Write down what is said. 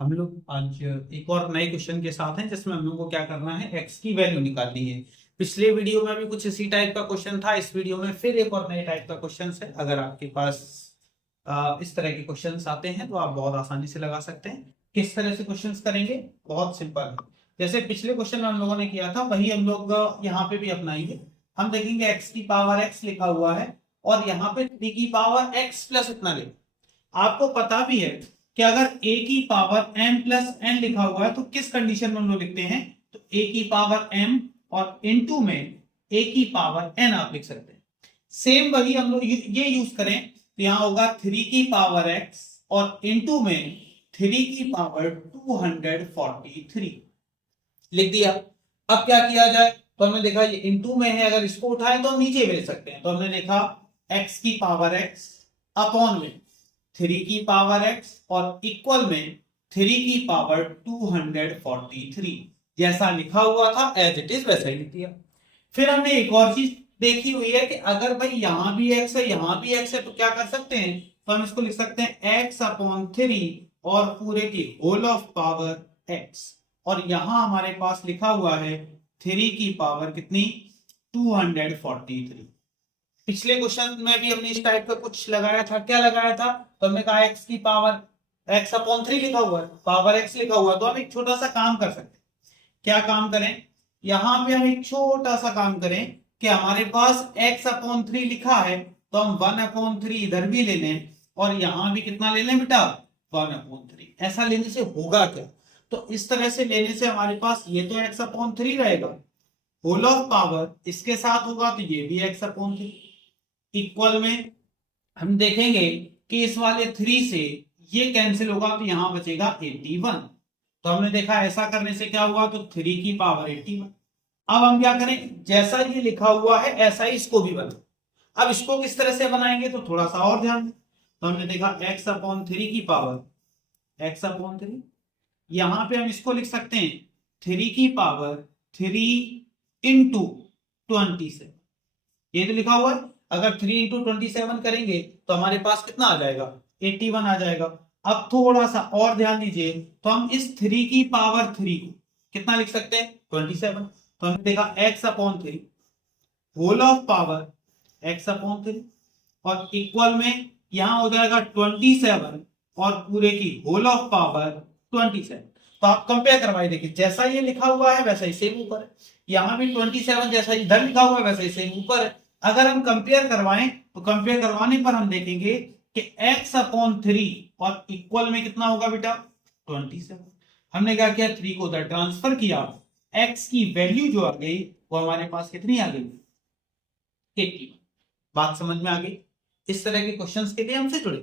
हम लोग आज एक और नए क्वेश्चन के साथ हैं जिसमें हम लोग को क्या करना है, एक्स की वैल्यू निकालनी है। पिछले वीडियो में भी कुछ इसी टाइप का क्वेश्चन था, इस वीडियो में फिर एक और नए टाइप का क्वेश्चन है। अगर आपके पास इस तरह के क्वेश्चंस आते हैं तो आप बहुत आसानी से लगा सकते हैं। किस तरह से क्वेश्चंस करेंगे, बहुत सिंपल है। जैसे पिछले क्वेश्चन में हम लोगों ने किया था वही हम लोग यहाँ पे भी अपनाएंगे। हम देखेंगे एक्स की पावर एक्स लिखा हुआ है और यहाँ पे 3 की पावर एक्स प्लस इतना लिखा। आपको पता भी है कि अगर a की पावर m प्लस n लिखा हुआ है तो किस कंडीशन में हम लोग लिखते हैं, तो a की पावर m और इनटू में a की पावर n आप लिख सकते हैं। सेम वही हम लोग ये यूज करें तो यहां होगा 3 की पावर x और इनटू में 3 की पावर 243 लिख दिया। अब क्या किया जाए, तो हमने देखा ये इनटू में है, अगर इसको उठाएं तो हम नीचे भेज सकते हैं। तो हमने देखा x की पावर x अपॉन में 3 की पावर x और इक्वल में 3 की पावर 243 जैसा लिखा हुआ था एज इट इज वैसा ही लिख दिया। फिर हमने एक और चीज देखी हुई है कि अगर भाई यहां भी x है यहां भी x है तो क्या कर सकते हैं, तो हम इसको लिख सकते हैं x अपॉन 3 और पूरे की होल ऑफ पावर x। और यहां हमारे पास लिखा हुआ है 3 की पावर कितनी, 243। पिछले क्वेश्चन में भी हमने इस टाइप का कुछ लगाया था। क्या लगाया था, तो हमने कहा x की पावर x अपॉन 3 लिखा हुआ है, पावर x लिखा हुआ है, तो हम एक छोटा सा काम कर सकते हैं। क्या काम करें, यहां पे हम एक छोटा सा काम करें कि हमारे पास x अपॉन 3 लिखा है तो हम 1 अपॉन 3 इधर भी ले लें और यहां भी कितना ले लें बेटा, 1 अपॉन 3। ऐसा लेने से होगा क्या, तो इस तरह से लेने से हमारे पास ये तो x अपॉन 3 रहेगा, होल ऑफ पावर इसके साथ होगा तो ये भी x अपॉन 3 इक्वल में हम देखेंगे कि इस वाले 3 से ये कैंसिल होगा तो यहां बचेगा 81। तो हमने देखा ऐसा करने से क्या हुआ, तो 3 की पावर 81। अब हम क्या करें, जैसा ये लिखा हुआ है ऐसा ही इसको भी बना। अब इसको किस तरह से बनाएंगे तो थोड़ा सा और ध्यान दें। तो हमने देखा x अपॉन 3 की पावर x अपॉन 3, यहां पे हम इसको लिख सकते हैं 3 की पावर 3 इंटू 27। ये तो लिखा हुआ है, अगर 3 इंटू 27 करेंगे तो हमारे पास कितना आ जाएगा, 81 आ जाएगा। अब थोड़ा सा और ध्यान दीजिए, तो हम इस 3 की पावर 3 को कितना लिख सकते हैं, 27। तो हमने देखा x upon 3 whole of power x upon 3 और इक्वल में यहां हो जाएगा 27 और पूरे की होल ऑफ पावर 27। तो आप कंपेयर करवाइए, देखिए जैसा ये लिखा हुआ है वैसा ही सेम ऊपर है, यहां भी 27 जैसा इधर लिखा हुआ है वैसा ही सेम ऊपर है। अगर हम कंपेयर करवाएं तो कंपेयर करवाने पर हम देखेंगे कि x अपॉन 3 और इक्वल में कितना होगा बेटा, 27। हमने क्या किया, 3 को उधर ट्रांसफर किया, x की वैल्यू जो आ गई वो हमारे पास कितनी आ गई, 80। बात समझ में आ गई। इस तरह के क्वेश्चंस के लिए हमसे जुड़े।